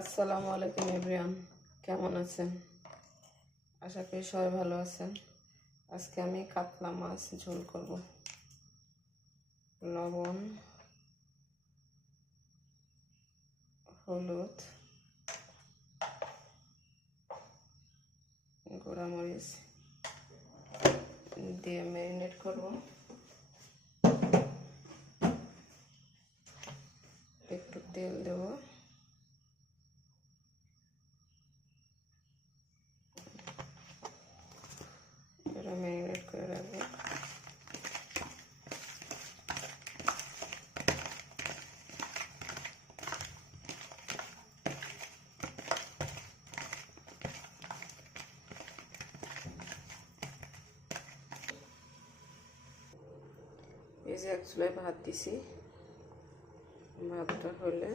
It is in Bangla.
আসসালামু আলাইকুম এভরিওয়ান, কেমন আছেন? আশা করি সবাই ভালো আছেন। আজকে আমি কাতলা মাছ ঝোল করব। লবণ, হলুদ, গোড়ামরিচ দিয়ে ম্যারিনেট করব। একটু তেল দেব, এটা ম্যারিনেট করে রাখবো। এই যে এক চুলায় ভাত দিছি, ভাতটা হলে